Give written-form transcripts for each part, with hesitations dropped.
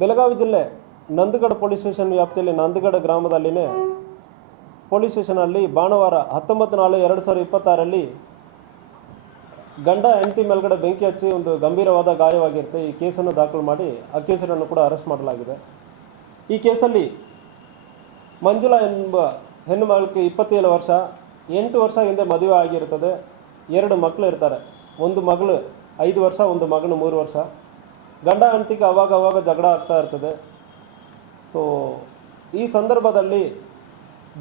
ಬೆಳಗಾವಿ ಜಿಲ್ಲೆ Nandagad police station ವ್ಯಾಪ್ತಿಯಲ್ಲಿ Nandagad ಗ್ರಾಮದಲ್ಲಿನೇ police ಸ್ಟೇಷನಲ್ಲಿ ಭಾನುವಾರ 19/4/2026ರಲ್ಲಿ ಗಂಡ ಹೆಂಡತಿ ಮೇಲ್ಗಡೆ ಬೆಂಕಿ ಹಚ್ಚಿ ಒಂದು ಗಂಭೀರವಾದ ಗಾಯವಾಗಿರುತ್ತೆ. ಈ ಕೇಸನ್ನು ದಾಖಲು ಮಾಡಿ ಅಕ್ಯೂಸರನ್ನು ಕೂಡ ಅರೆಸ್ಟ್ ಮಾಡಲಾಗಿದೆ. ಈ ಕೇಸಲ್ಲಿ ಮಂಜುಳಾ ಎಂಬ ಹೆಣ್ಣು ಮಗಳಿಗೆ 27 ವರ್ಷ, 8 ವರ್ಷ ಹಿಂದೆ ಮದುವೆ ಆಗಿರುತ್ತದೆ. 2 ಮಕ್ಕಳು ಇರ್ತಾರೆ. ಒಂದು ಮಗಳು 5 ವರ್ಷ, ಒಂದು ಮಗನು 3 ವರ್ಷ. ಗಂಡ ಹೆಂಡತಿಗೆ ಅವಾಗ ಜಗಳ ಆಗ್ತಾ ಇರ್ತದೆ. ಸೊ ಈ ಸಂದರ್ಭದಲ್ಲಿ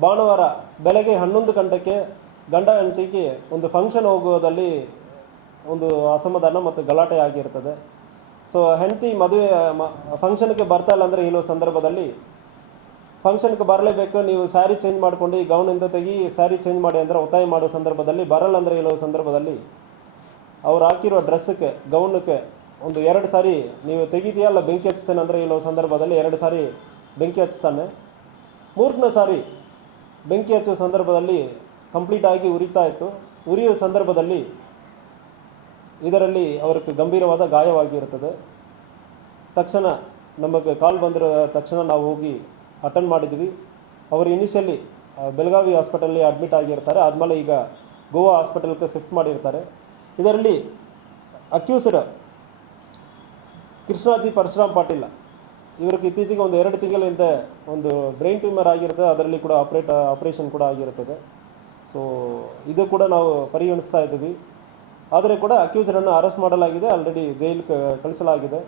ಭಾನುವಾರ ಬೆಳಗ್ಗೆ 11 ಗಂಟೆಗೆ ಗಂಡ ಹೆಂಡತಿಗೆ ಒಂದು ಫಂಕ್ಷನ್ ಹೋಗುವುದಲ್ಲಿ ಒಂದು ಅಸಮಾಧಾನ ಮತ್ತು ಗಲಾಟೆ ಆಗಿರ್ತದೆ. ಸೊ ಹೆಂಡತಿ ಮದುವೆ ಫಂಕ್ಷನ್ಗೆ ಬರ್ತಾ ಇಲ್ಲ ಅಂದರೆ ಹೇಳೋ ಸಂದರ್ಭದಲ್ಲಿ ಫಂಕ್ಷನ್ಗೆ ಬರಲೇಬೇಕು, ನೀವು ಸ್ಯಾರಿ ಚೇಂಜ್ ಮಾಡ್ಕೊಂಡು ಈ ಗೌನಿಂದ ತೆಗಿ, ಸ್ಯಾರಿ ಚೇಂಜ್ ಮಾಡಿ ಅಂದರೆ ಒತ್ತಾಯ ಮಾಡೋ ಸಂದರ್ಭದಲ್ಲಿ ಬರಲ್ಲ ಅಂದರೆ ಹೇಳೋ ಸಂದರ್ಭದಲ್ಲಿ ಅವ್ರು ಹಾಕಿರೋ ಡ್ರೆಸ್ಸಕ್ಕೆ ಗೌನಕ್ಕೆ ಒಂದು 2 ಸಾರಿ ನೀವು ತೆಗಿದೆಯಲ್ಲ ಬೆಂಕಿ ಹಚ್ತೇನೆ ಅಂದರೆ ಹೇಳೋ ಸಂದರ್ಭದಲ್ಲಿ 2 ಸಾರಿ ಬೆಂಕಿ ಹಚ್ತಾನೆ. 3ನೇ ಸಾರಿ ಬೆಂಕಿ ಹಚ್ಚುವ ಸಂದರ್ಭದಲ್ಲಿ ಕಂಪ್ಲೀಟಾಗಿ ಉರಿತಾ ಇತ್ತು. ಉರಿಯುವ ಸಂದರ್ಭದಲ್ಲಿ ಇದರಲ್ಲಿ ಅವ್ರಿಗೆ ಗಂಭೀರವಾದ ಗಾಯವಾಗಿರುತ್ತದೆ. ತಕ್ಷಣ ನಮಗೆ ಕಾಲ್ ಬಂದಿರೋ ತಕ್ಷಣ ನಾವು ಹೋಗಿ ಅಟೆಂಡ್ ಮಾಡಿದ್ವಿ. ಅವರು ಇನಿಷಿಯಲಿ ಬೆಳಗಾವಿ ಹಾಸ್ಪಿಟಲಲ್ಲಿ ಅಡ್ಮಿಟ್ ಆಗಿರ್ತಾರೆ. ಆದಮೇಲೆ ಈಗ ಗೋವಾ ಹಾಸ್ಪಿಟಲ್ಗೆ ಶಿಫ್ಟ್ ಮಾಡಿರ್ತಾರೆ. ಇದರಲ್ಲಿ ಅಕ್ಯೂಸ್ಡ್ ಕೃಷ್ಣಾಜಿ ಪರಶುರಾಮ್ ಪಾಟೀಲ್ ಇವ್ರಿಗೆ ಇತ್ತೀಚೆಗೆ ಒಂದು 2 ತಿಂಗಳ ಹಿಂದೆ ಒಂದು ಬ್ರೈನ್ ಟ್ಯೂಮರ್ ಆಗಿರುತ್ತೆ. ಅದರಲ್ಲಿ ಕೂಡ ಆಪರೇಷನ್ ಕೂಡ ಆಗಿರುತ್ತದೆ. ಸೊ ಇದು ಕೂಡ ನಾವು ಪರಿಗಣಿಸ್ತಾ ಇದ್ದೀವಿ. ಆದರೆ ಕೂಡ ಅಕ್ಯೂಸರನ್ನು ಅರೆಸ್ಟ್ ಮಾಡಲಾಗಿದೆ, ಆಲ್ರೆಡಿ ಜೈಲಿಗೆ ಕಳಿಸಲಾಗಿದೆ.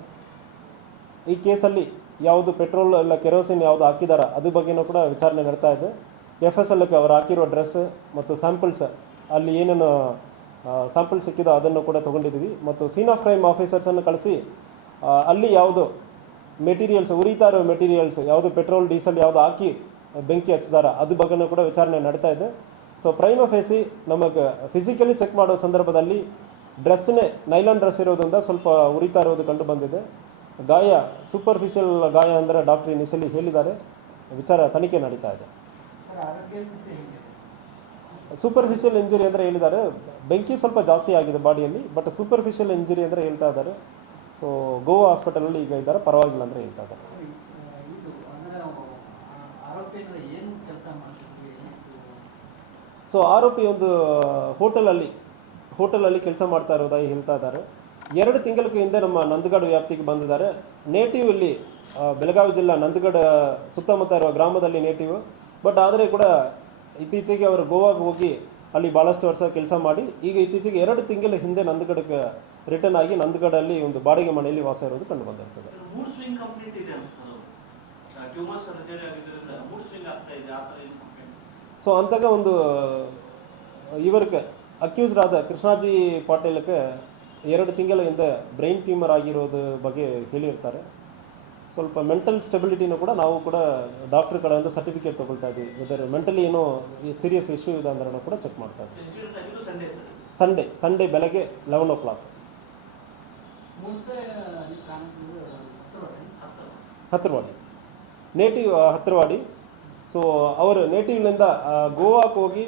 ಈ ಕೇಸಲ್ಲಿ ಯಾವುದು ಪೆಟ್ರೋಲ್ ಇಲ್ಲ ಕೆರೋಸಿನ್ ಯಾವುದು ಹಾಕಿದಾರ ಅದ್ರ ಬಗ್ಗೆನೂ ಕೂಡ ವಿಚಾರಣೆ ನಡೀತಾ ಇದೆ. FSLಕ್ಕೆ ಅವರು ಹಾಕಿರೋ ಡ್ರೆಸ್ ಮತ್ತು ಸ್ಯಾಂಪಲ್ಸ್ ಅಲ್ಲಿ ಏನೇನು ಸ್ಯಾಂಪಲ್ ಸಿಕ್ಕಿದೋ ಅದನ್ನು ಕೂಡ ತೊಗೊಂಡಿದ್ದೀವಿ. ಮತ್ತು ಸೀನ್ ಆಫ್ ಕ್ರೈಮ್ ಆಫೀಸರ್ಸನ್ನು ಕಳಿಸಿ ಅಲ್ಲಿ ಯಾವುದು ಮೆಟೀರಿಯಲ್ಸ್ ಉರಿತಾ ಇರೋ ಮೆಟೀರಿಯಲ್ಸ್ ಯಾವುದು ಪೆಟ್ರೋಲ್ ಡೀಸೆಲ್ ಯಾವುದು ಹಾಕಿ ಬೆಂಕಿ ಹಚ್ಚಿದಾರ ಅದ್ರ ಬಗ್ಗೆನೂ ಕೂಡ ವಿಚಾರಣೆ ನಡೀತಾ ಇದೆ. ಸೊ ಪ್ರೈಮ ಫೇಸಿ ನಮಗೆ ಫಿಸಿಕಲಿ ಚೆಕ್ ಮಾಡೋ ಸಂದರ್ಭದಲ್ಲಿ ಡ್ರೆಸ್ನೇ ನೈಲಾನ್ ಡ್ರೆಸ್ ಇರೋದ್ರಿಂದ ಸ್ವಲ್ಪ ಉರಿತಾ ಇರೋದು ಕಂಡು ಬಂದಿದೆ. ಗಾಯ ಸೂಪರ್ಫಿಷಿಯಲ್ ಗಾಯ ಅಂದರೆ ಡಾಕ್ಟರ್ ಇನಿಷಿಯಲಿ ಹೇಳಿದ್ದಾರೆ. ವಿಚಾರ ತನಿಖೆ ನಡೀತಾ ಇದೆ. ಸೂಪರ್ಫಿಷಿಯಲ್ ಇಂಜುರಿ ಅಂದರೆ ಹೇಳಿದ್ದಾರೆ ಬೆಂಕಿ ಸ್ವಲ್ಪ ಜಾಸ್ತಿ ಆಗಿದೆ ಬಾಡಿಯಲ್ಲಿ, ಬಟ್ ಸೂಪರ್ಫಿಷಿಯಲ್ ಇಂಜುರಿ ಅಂದರೆ ಹೇಳ್ತಾ ಇದ್ದಾರೆ. ಸೊ ಗೋವಾ ಹಾಸ್ಪಿಟಲಲ್ಲಿ ಈಗ ಇದ್ದಾರೆ, ಪರವಾಗಿಲ್ಲ ಅಂದರೆ ಹೇಳ್ತಾ ಇದ್ದಾರೆ. ಸೊ ಆರೋಪಿ ಒಂದು ಹೋಟೆಲಲ್ಲಿ ಕೆಲಸ ಮಾಡ್ತಾ ಇರೋದಾಗಿ ಹೇಳ್ತಾ ಇದ್ದಾರೆ. 2 ತಿಂಗಳ ಹಿಂದೆ ನಮ್ಮ ನಂದಗಡ ವ್ಯಾಪ್ತಿಗೆ ಬಂದಿದ್ದಾರೆ. ನೇಟಿವ್ ಇಲ್ಲಿ ಬೆಳಗಾವಿ ಜಿಲ್ಲಾ ನಂದಗಡ ಸುತ್ತಮುತ್ತ ಇರುವ ಗ್ರಾಮದಲ್ಲಿ ನೇಟಿವ್. ಬಟ್ ಆದರೆ ಕೂಡ ಇತ್ತೀಚೆಗೆ ಅವರು ಗೋವಾಗೆ ಹೋಗಿ ಅಲ್ಲಿ ಭಾಳಷ್ಟು ವರ್ಷ ಕೆಲಸ ಮಾಡಿ ಈಗ ಇತ್ತೀಚೆಗೆ 2 ತಿಂಗಳ ಹಿಂದೆ ನಂದಗಡಕ್ಕೆ ರಿಟರ್ನ್ ಆಗಿ ನಂದಗಡಲ್ಲಿ ಒಂದು ಬಾಡಿಗೆ ಮನೆಯಲ್ಲಿ ವಾಸ ಇರೋದು ಕಂಡು ಬಂದಿರ್ತದೆ. ಸೊ ಅಂತಾಗ ಒಂದು ಇವರಿಗೆ ಅಕ್ಯೂಸ್ಡ್ ಆದ ಕೃಷ್ಣಾಜಿ ಪಾಟೀಲ್ಗೆ 2 ತಿಂಗಳ ಹಿಂದೆ ಬ್ರೈನ್ ಟ್ಯೂಮರ್ ಆಗಿರೋದು ಬಗ್ಗೆ ಹೇಳಿರ್ತಾರೆ. ಸ್ವಲ್ಪ ಮೆಂಟಲ್ ಸ್ಟೆಬಿಲಿಟಿನೂ ಕೂಡ ನಾವು ಕೂಡ ಡಾಕ್ಟರ್ ಕಡೆಯಿಂದ ಸರ್ಟಿಫಿಕೇಟ್ ತೊಗೊಳ್ತಾ ಇದ್ವಿ. ವೆದರ್ ಮೆಂಟಲಿ ಏನೋ ಸೀರಿಯಸ್ ಇಶ್ಯೂ ಇದೆ ಅಂದ್ರೆ ಕೂಡ ಚೆಕ್ ಮಾಡ್ತಾ ಇದ್ವಿ. ಸಂಡೇ ಬೆಳಗ್ಗೆ 11 o'clock ಹತ್ತಿರವಾಡಿ ನೇಟಿವ್ ಹತ್ತಿರವಾಡಿ. ಸೊ ಅವರು ನೇಟಿವ್ನಿಂದ ಗೋವಾಕ್ಕೆ ಹೋಗಿ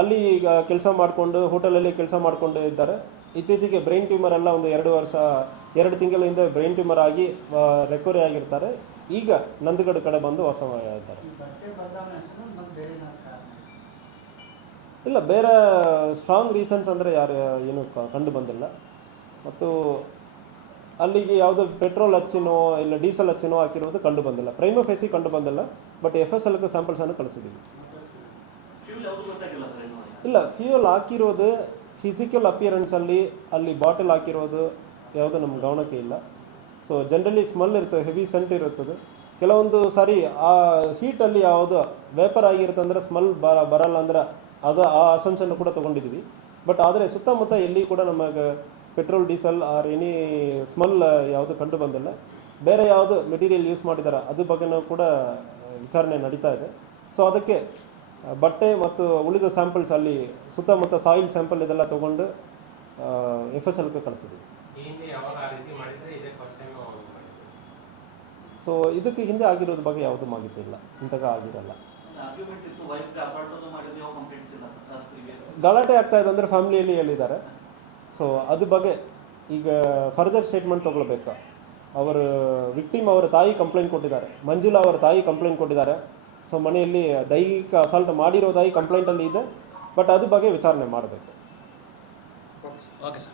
ಅಲ್ಲಿ ಈಗ ಕೆಲಸ ಮಾಡಿಕೊಂಡು ಹೋಟೆಲಲ್ಲಿ ಕೆಲಸ ಮಾಡಿಕೊಂಡು ಇದ್ದಾರೆ. ಇತ್ತೀಚೆಗೆ ಬ್ರೈನ್ ಟ್ಯೂಮರ್ ಎಲ್ಲ ಒಂದು 2 ತಿಂಗಳ ಹಿಂದೆ ಬ್ರೈನ್ ಟ್ಯೂಮರ್ ಆಗಿ ರಿಕವರಿ ಆಗಿರ್ತಾರೆ. ಈಗ ನಂದಗಡ ಕಡೆ ಬಂದು ವಾಸವಾಗಿದ್ದಾರೆ. ಇಲ್ಲ, ಬೇರೆ ಸ್ಟ್ರಾಂಗ್ ರೀಸನ್ಸ್ ಅಂದರೆ ಯಾರು ಏನು ಕಂಡು ಬಂದಿಲ್ಲ. ಮತ್ತು ಅಲ್ಲಿಗೆ ಯಾವುದೋ ಪೆಟ್ರೋಲ್ ಹಚ್ಚಿನೋ ಇಲ್ಲ ಡೀಸೆಲ್ ಹಚ್ಚಿನೋ ಹಾಕಿರೋದು ಕಂಡು ಬಂದಿಲ್ಲ. ಪ್ರೈಮ ಫೇಸಿ ಕಂಡು ಬಂದಿಲ್ಲ. ಬಟ್ FSLಕ್ಕೆ ಸ್ಯಾಂಪಲ್ಸನ್ನು ಕಳಿಸಿದ್ದೀವಿ. ಇಲ್ಲ, ಫ್ಯೂಯಲ್ ಹಾಕಿರೋದು ಫಿಸಿಕಲ್ ಅಪಿಯರೆನ್ಸಲ್ಲಿ ಅಲ್ಲಿ ಬಾಟಲ್ ಹಾಕಿರೋದು ಯಾವುದೋ ನಮ್ಮ ಗಮನಕ್ಕೆ ಇಲ್ಲ. ಸೊ ಜನರಲಿ ಸ್ಮೆಲ್ ಇರ್ತದೆ, ಹೆವಿ ಸೆಂಟ್ ಇರುತ್ತದೆ. ಕೆಲವೊಂದು ಸಾರಿ ಆ ಹೀಟಲ್ಲಿ ಯಾವುದು ವೇಪರ್ ಆಗಿರುತ್ತೆ ಅಂದರೆ ಸ್ಮೆಲ್ ಬರಲ್ಲ ಅಂದ್ರೆ ಅದು ಆ ಅಸಂಪ್ಷನ್ ಕೂಡ ತೊಗೊಂಡಿದ್ದೀವಿ. ಬಟ್ ಆದರೆ ಸುತ್ತಮುತ್ತ ಎಲ್ಲಿ ಕೂಡ ನಮಗೆ petrol diesel R any smell ಯಾವುದು ಕಂಡು ಬಂದಿಲ್ಲ. ಬೇರೆ ಯಾವುದು ಮೆಟೀರಿಯಲ್ ಯೂಸ್ ಮಾಡಿದಾರ ಅದ್ರ ಬಗ್ಗೆನೂ ಕೂಡ ವಿಚಾರಣೆ ನಡೀತಾ ಇದೆ. ಸೊ ಅದಕ್ಕೆ ಬಟ್ಟೆ ಮತ್ತು ಉಳಿದ ಸ್ಯಾಂಪಲ್ಸ್ ಅಲ್ಲಿ ಸುತ್ತಮುತ್ತ ಸಾಯಿಲ್ ಸ್ಯಾಂಪಲ್ ಇದೆಲ್ಲ ತೊಗೊಂಡು FSLಕ್ಕೆ ಕಳಿಸಿದ್ವಿ. ಸೊ ಇದಕ್ಕೆ ಹಿಂದೆ ಆಗಿರೋದ್ರ ಬಗ್ಗೆ ಯಾವುದೂ ಮಾಹಿತಿ ಇಲ್ಲ, ಇಂಥಗ ಆಗಿರಲ್ಲ. ಗಲಾಟೆ ಆಗ್ತಾ ಇದೆ ಅಂದರೆ ಫ್ಯಾಮಿಲಿಯಲ್ಲಿ ಹೇಳಿದ್ದಾರೆ. ಸೊ ಅದ್ರ ಬಗ್ಗೆ ಈಗ ಫರ್ದರ್ ಸ್ಟೇಟ್ಮೆಂಟ್ ತೊಗೊಳ್ಬೇಕು. ಅವರ ವಿಕ್ಟಿಮ್ ಅವರ ತಾಯಿ ಕಂಪ್ಲೇಂಟ್ ಕೊಟ್ಟಿದ್ದಾರೆ, ಮಂಜುಳಾ ಅವರ ತಾಯಿ ಕಂಪ್ಲೇಂಟ್ ಕೊಟ್ಟಿದ್ದಾರೆ. ಸೊ ಮನೆಯಲ್ಲಿ ದೈಹಿಕ ಅಸಾಲ್ಟ್ ಮಾಡಿರೋದಾಗಿ ಕಂಪ್ಲೇಂಟಲ್ಲಿ ಇದೆ. ಬಟ್ ಅದ್ರ ಬಗ್ಗೆ ವಿಚಾರಣೆ ಮಾಡಬೇಕು. Okay sir.